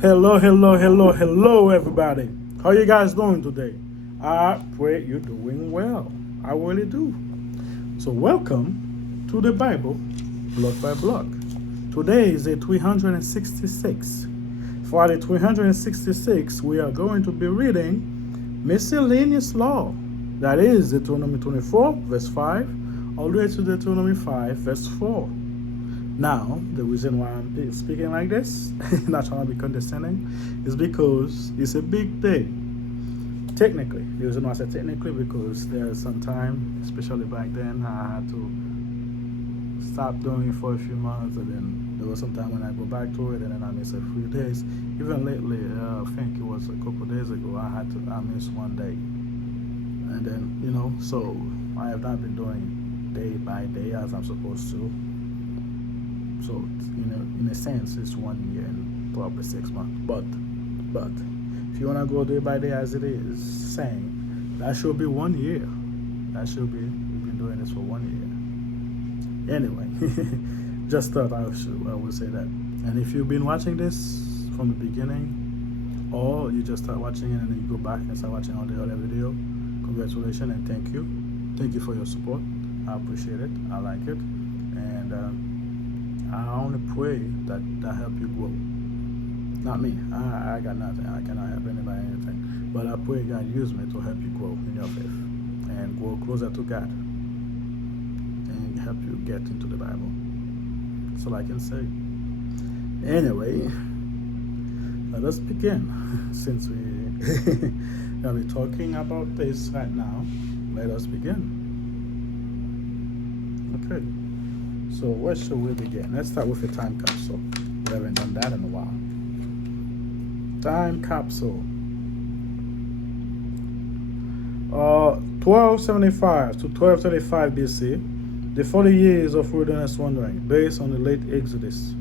Hello, hello, hello, hello, everybody. How you guys doing today? I pray you're doing well. I really do. So, welcome to the Bible, block by block. Today is the 366. For the 366, we are going to be reading Miscellaneous Law. That is Deuteronomy 24, verse 5, all the way to Deuteronomy 5, verse 4. Now, the reason why I'm speaking like this, not trying to be condescending, is because it's a big day. Technically, the reason why I said technically, because there's some time, especially back then, I had to stop doing it for a few months, and then there was some time when I go back to it, and then I miss a few days. Even lately, I think it was a couple of days ago, I missed one day, and then so I have not been doing day by day as I'm supposed to. So, in a sense, it's 1 year and probably 6 months. But, if you want to go day by day as it is saying, that should be 1 year. That should be, we've been doing this for 1 year. Anyway, just thought I would say that. And if you've been watching this from the beginning, or you just start watching it and then you go back and start watching all the other video, congratulations and thank you. Thank you for your support. I appreciate it. I like it. And, I only pray that help you grow. Not me. I got nothing. I cannot help anybody anything. But I pray God use me to help you grow in your faith and grow closer to God and help you get into the Bible. That's all I can say. Anyway, let us begin. Since we are be talking about this right now, let us begin. Okay. So where should we begin? Let's start with a time capsule. We haven't done that in a while. Time capsule. 1275 to 1235 BC, the 40 years of wilderness wandering, based on the late Exodus.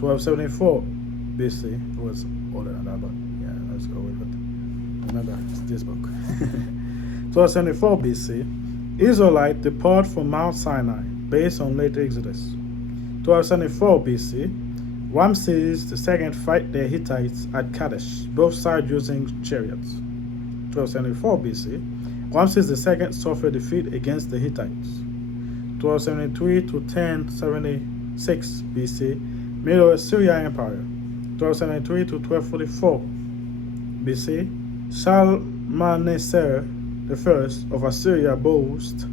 1274 BC, it was older than that, but yeah, let's go with it. Remember, it's this book. 1274 BC, Israelites depart from Mount Sinai, based on late Exodus. 1274 BC, Ramses II fight the Hittites at Kadesh, both sides using chariots. 1274 BC, Ramses II suffered defeat against the Hittites. 1273 to 1076 BC, Middle Assyria Empire. 1273 to 1244 BC, Shalmaneser I of Assyria boasts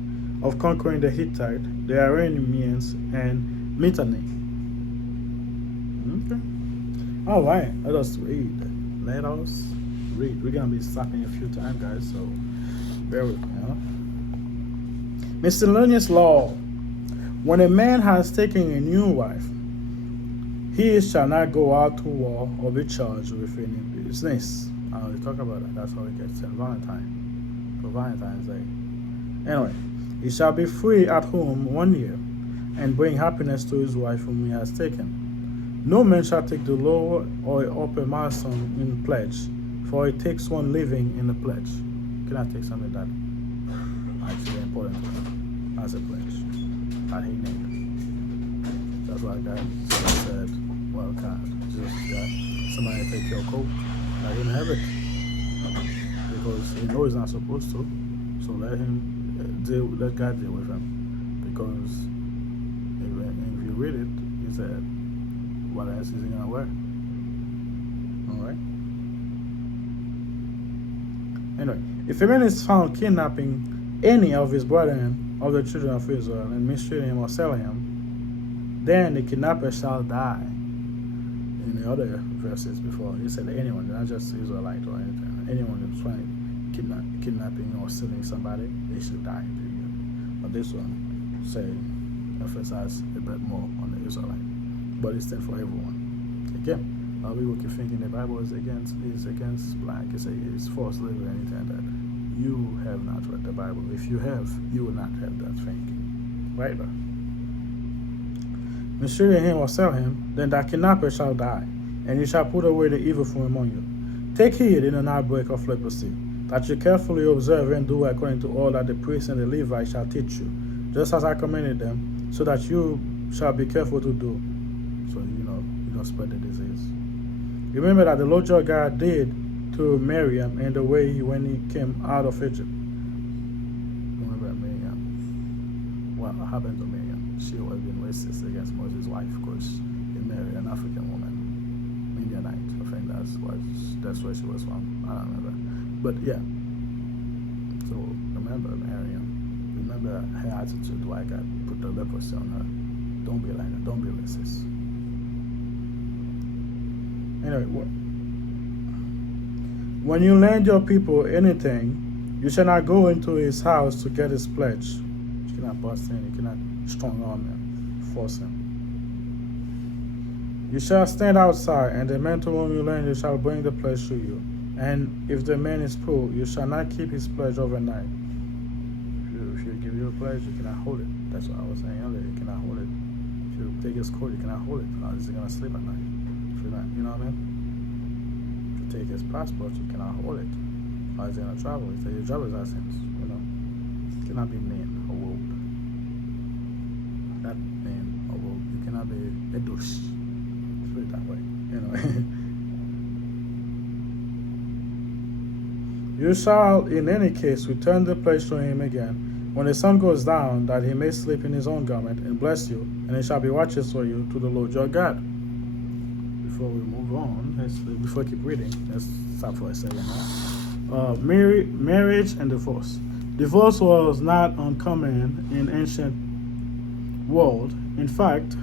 of conquering the Hittite, the Arameans, and Mitanni. Okay. All right. Let us read. Let us read. We're gonna be stopping a few times, guys. So bear with me. Miscellaneous law. When a man has taken a new wife, he shall not go out to war or be charged with any business. I already talk about that. That's how it gets St. Valentine. For Valentine's Day. Anyway. He shall be free at home 1 year, and bring happiness to his wife whom he has taken. No man shall take the lower or upper milestone in pledge, for it takes one living in the pledge. You cannot take something that actually important to him as a pledge that he named. That's why God said, well, God, just God, somebody take your coat, let him have it. Because he knows he's not supposed to, so let God deal with him, because if you read it, he said, what else is he gonna wear? Alright? Anyway, if a man is found kidnapping any of his brethren of the children of Israel and mistreating him or selling him, then the kidnapper shall die. In the other verses before, he said anyone, not just Israelite or anything, anyone who's trying kidnapping or stealing somebody, they should die. But this one emphasize a bit more on the Israelite, but it's still for everyone. Again, people keep thinking the Bible is against black, it's forced slavery or anything like that. You have not read the Bible. If you have, you will not have that thinking. Right there. Mistreating him or sell him, then that kidnapper shall die, and you shall put away the evil from among you. Take heed in an outbreak of leprosy, that you carefully observe and do according to all that the priest and the Levite shall teach you, just as I commanded them, so that you shall be careful to do, so you don't spread the disease. Remember that the Lord your God did to Miriam in the way when he came out of Egypt. Remember Miriam. What happened to Miriam? She was being racist against Moses' wife because he married an African woman, Midianite. I think that's where she was from. I don't remember. But yeah. So remember Miriam. Remember her attitude, why God put the leprosy on her. Don't be like that. Don't be racist. Anyway, when you lend your people anything, you shall not go into his house to get his pledge. You cannot bust in, you cannot strong arm him, force him. You shall stand outside, and the man to whom you lend you shall bring the pledge to you. And if the man is poor, you shall not keep his pledge overnight. If you give you a pledge, you cannot hold it. That's what I was saying earlier. You cannot hold it. If you take his coat, you cannot hold it. How is he gonna sleep at night? If you're not, you know what I mean? If you take his passport, you cannot hold it. How is he gonna travel? If your driver's license, you know, it cannot be mean or rude. Not mean or rude. You cannot be a douche. Put it that way, you know. You shall, in any case, return the pledge to him again when the sun goes down, that he may sleep in his own garment and bless you, and it shall be watches for you to the Lord your God. Before we move on, before I keep reading, let's stop for a second. Marriage and divorce. Divorce was not uncommon in ancient world. In fact,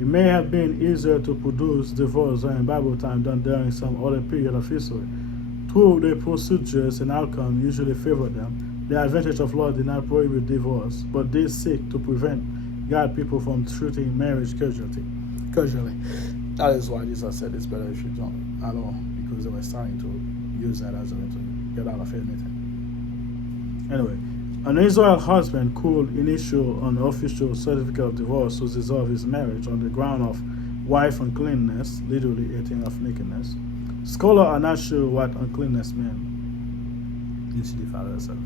it may have been easier to produce divorce during Bible time than during some other period of history. Two of the procedures and outcome usually favor them. The advantage of law did not prohibit divorce, but did seek to prevent God people from treating marriage casually. That is why Jesus said it's better if you don't at all, because they were starting to use that as a way to get out of anything. Anyway, an Israel husband could issue an official certificate of divorce to dissolve his marriage on the ground of wife uncleanness, literally eating of nakedness. Scholars are not sure what uncleanness meant. You see the father herself.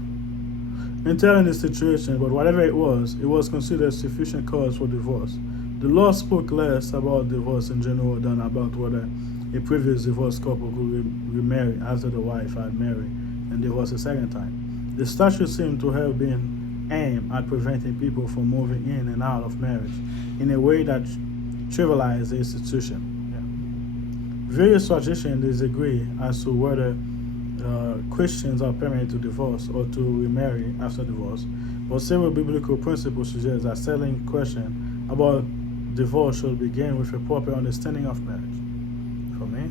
In telling the situation, but whatever it was considered sufficient cause for divorce. The law spoke less about divorce in general than about whether a previous divorced couple could remarry after the wife had married and divorced a second time. The statute seemed to have been aimed at preventing people from moving in and out of marriage in a way that trivialized the institution. Various traditions disagree as to whether Christians are permitted to divorce or to remarry after divorce, but several biblical principles suggest that settling question about divorce should begin with a proper understanding of marriage. For me,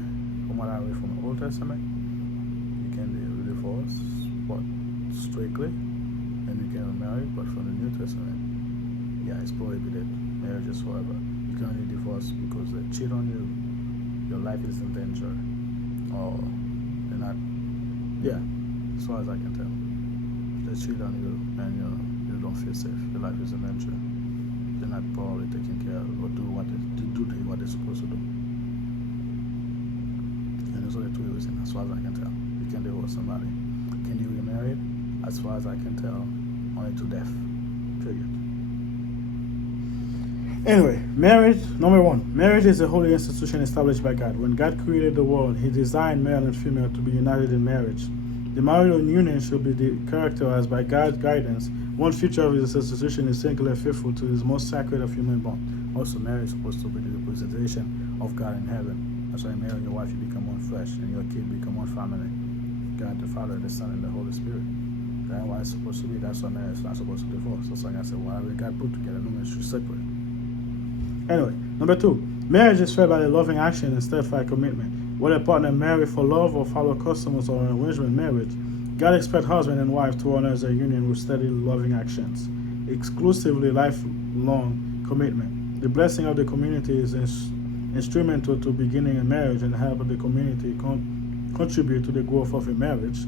from what I read from the Old Testament, you can divorce, but strictly, and you can remarry, but from the New Testament, yeah, it's prohibited. Marriage is forever. You can only divorce because they cheat on you. Your life is in danger, or they're not. Yeah, as far as I can tell, they cheat on you and you don't feel safe. Your life is in danger. They're not probably taking care of or do what they're supposed to do. And those are the two reasons, as far as I can tell. You can divorce somebody. Can you remarry? As far as I can tell, only to death. Period. Anyway, marriage, number one. Marriage is a holy institution established by God. When God created the world, He designed male and female to be united in marriage. The marital union should be characterized by God's guidance. One feature of His institution is singularly faithful to His most sacred of human bond. Also, marriage is supposed to be the representation of God in heaven. That's why you marry your wife, you become one flesh, and your kid become one family. God the Father, the Son, and the Holy Spirit. That's why it's supposed to be. That's why marriage is not supposed to divorce. That's like I said, whatever God put together, no man should separate. Anyway, number two, marriage is fed by the loving action and steadfast commitment. Whether a partner married for love or follow customs or arrangement marriage, God expects husband and wife to honor their union with steady loving actions, exclusively lifelong commitment. The blessing of the community is instrumental to beginning a marriage and help the community contribute to the growth of a marriage.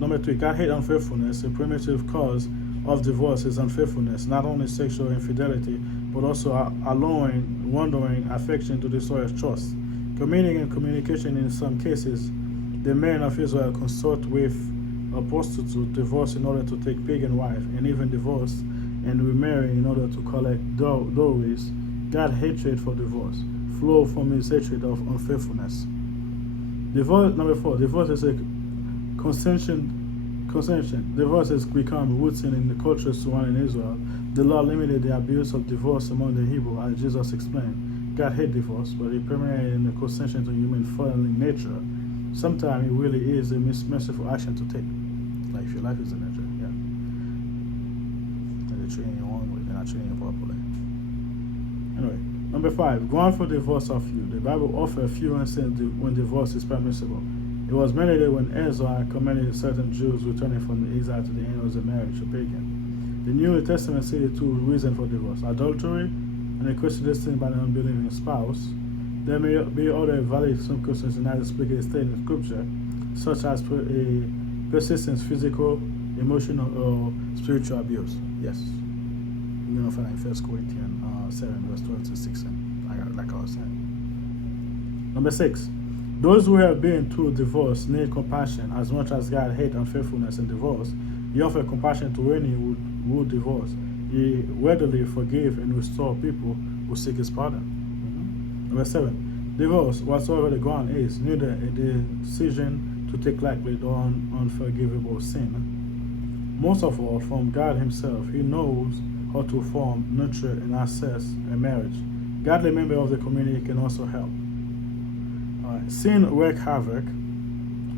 Number three, God hates unfaithfulness. A primitive cause of divorce is unfaithfulness, not only sexual infidelity, but also allowing wandering affection to destroy trust. Committing and communication in some cases, the men of Israel consort with a prostitute, divorce in order to take pagan wife, and even divorce and remarry in order to collect dowries God's hatred for divorce flow from his hatred of unfaithfulness. Divorce, number 4, divorce is a consensual. Divorce has become rooted in the culture surrounding Israel. The law limited the abuse of divorce among the Hebrew, as Jesus explained. God hates divorce, but it permeated in the consensual to human fallen nature. Sometimes it really is a merciful action to take. Like if your life is a nature, yeah. And they're treating you wrong way, they're not treating you properly. Anyway, number 5, ground for divorce are few. The Bible offers a few instances when divorce is permissible. It was mandated when Ezra commanded certain Jews returning from the exile to the end of the marriage to pagan. The New Testament stated 2 reasons for divorce: adultery and a Christian sin by the unbelieving spouse. There may be other valid circumstances not explicitly stated in Scripture, such as a persistent physical, emotional, or spiritual abuse. Yes. You're going to find in 1 Corinthians 7, verse 12 to 16, like I was saying. Number 6. Those who have been through divorce need compassion as much as God hates unfaithfulness and divorce. He offers compassion to any who divorce. He readily forgives and restores people who seek his pardon. Number 7. Divorce, whatsoever the ground is, neither a decision to take lightly or unforgivable sin. Most of all, from God himself, he knows how to form, nurture, and assess a marriage. Godly member of the community can also help. Sin wreaks havoc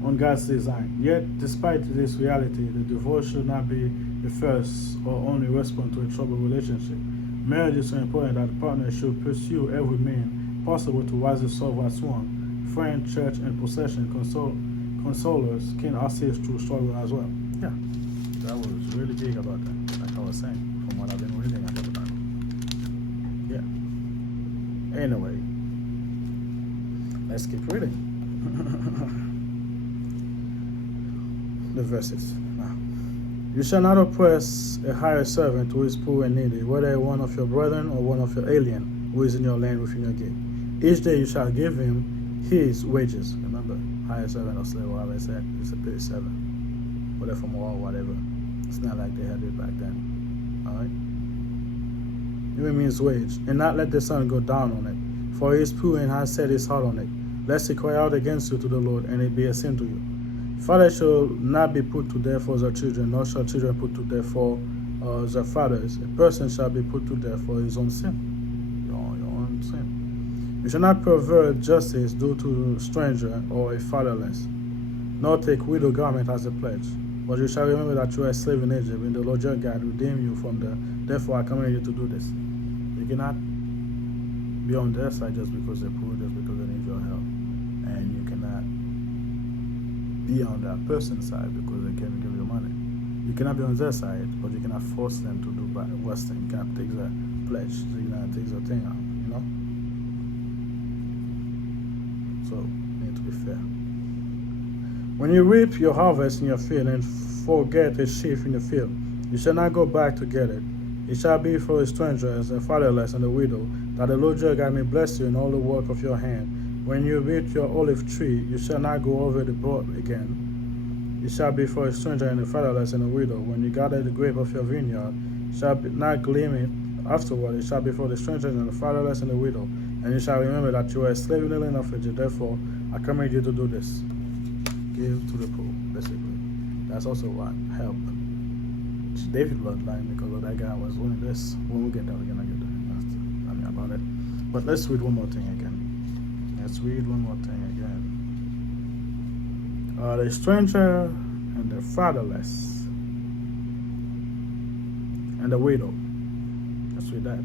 on God's design. Yet, despite this reality, the divorce should not be the first or only response to a troubled relationship. Marriage is so important that the partner should pursue every means possible to wisely solve what's wrong. Friend, church, and possession consolers can assist through struggle as well. Yeah, that was really big about that, like I was saying, from what I've been reading about the Bible. Yeah. Anyway. Let's keep reading. The verses. Now, you shall not oppress a hired servant who is poor and needy, whether one of your brethren or one of your alien who is in your land within your gate. Each day you shall give him his wages. Remember, hired servant or slave, whatever I said, it's a paid servant. Whether from war or whatever. It's not like they had it back then. Alright? It means wage. And not let the sun go down on it. For he is poor and has set his heart on it, lest he cry out against you to the Lord, and it be a sin to you. Fathers shall not be put to death for their children, nor shall children put to death for their fathers. A person shall be put to death for his own sin. Your own sin. You shall not pervert justice due to a stranger or a fatherless, nor take widow garment as a pledge. But you shall remember that you are a slave in Egypt, and the Lord your God redeemed you from there. Therefore I command you to do this. You cannot be on their side just because they're poor, just because they need your help. And you cannot be on that person's side because they can't give you money. You cannot be on their side, but you cannot force them to do worse thing. You can't take their pledge, so you cannot take their thing out, you know? So, you need to be fair. When you reap your harvest in your field and forget a sheaf in the field, you shall not go back to get it. It shall be for the strangers, the fatherless, and the widow, that the Lord your God may bless you in all the work of your hand. When you reap your olive tree, you shall not go over the brook again. It shall be for a stranger and the fatherless and the widow. When you gather the grape of your vineyard, shall not glean it afterward. It shall be for the strangers and the fatherless and the widow. And you shall remember that you are a slave in the land of Egypt. Therefore, I command you to do this. Give to the poor, basically. That's also what helped David bloodline, because of that guy was doing this. When we get there, we're gonna get there. I mean about it. But let's read one more thing again. The stranger and the fatherless and the widow. Let's read that.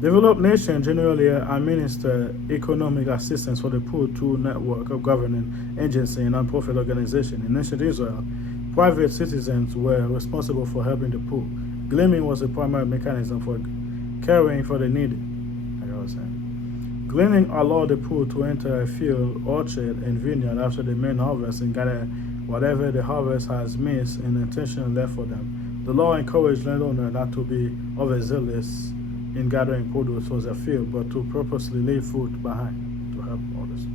Developed nations generally administer economic assistance for the poor through network of governing agency and non-profit organization. In ancient Israel, private citizens were responsible for helping the poor. Gleaning was a primary mechanism for caring for the needy, like I was saying. Gleaning allowed the poor to enter a field, orchard, and vineyard after the main harvest and gather whatever the harvest has missed and intentionally left for them. The law encouraged landowners not to be overzealous in gathering produce for their field, but to purposely leave food behind to help others.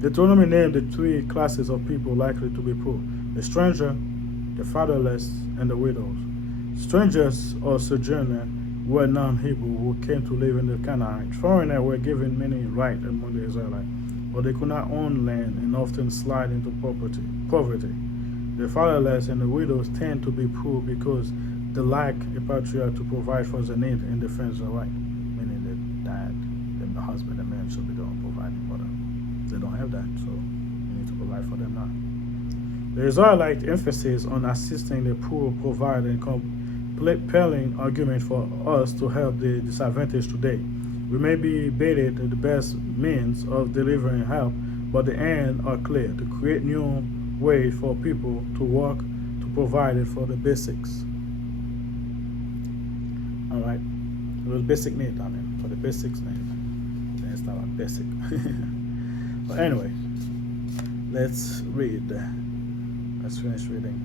Deuteronomy named the 3 classes of people likely to be poor: the stranger, the fatherless, and the widows. Strangers or sojourner were non-Hebrew who came to live in the Canaanite. Foreigners were given many rights among the Israelites, but they could not own land and often slide into poverty. The fatherless and the widows tend to be poor because they lack a patriarch to provide for their needs and defend their right, meaning that dad, the husband, the man should be the one providing for them. They don't have that, so you need to provide for them now. The Israelite emphasis on assisting the poor provide a compelling argument for us to help the disadvantaged today. We may be debated the best means of delivering help, but the ends are clear: to create new ways for people to work to provide it for the basics. All right, those basic needs, I mean, for the basics needs. It's not like basic. But anyway, let's read. Let's finish reading.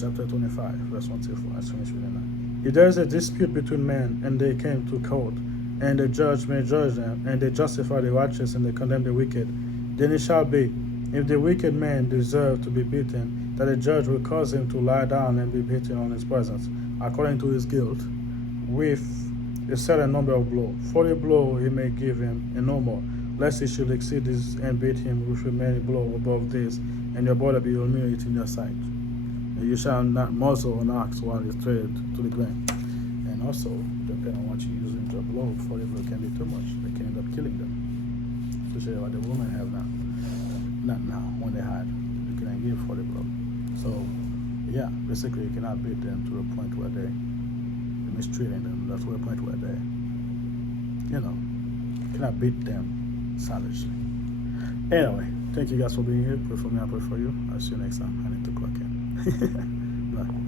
Chapter 25, verse 1 to 4. Let's finish reading that. If there is a dispute between men, and they came to court, and the judge may judge them, and they justify the righteous and they condemn the wicked, then it shall be, if the wicked man deserve to be beaten, that the judge will cause him to lie down and be beaten on his presence, according to his guilt, with a certain number of blows. 40 blows he may give him, and no more, lest he should exceed this and beat him with many blows above this, and your brother be humiliated in your sight. And you shall not muzzle an ox while it tread to the ground. And also, depending on what you use in your blow, 40 blows can be too much. They can end up killing them. Especially what the women have now. Not now, when they had. You can give 40 blows. So, yeah, basically you cannot beat them to the point where they're mistreating them. That's the point where they, you cannot beat them savagely. Anyway, thank you guys for being here. Pray for me, I pray for you. I'll see you next time. I need to clock in. Bye.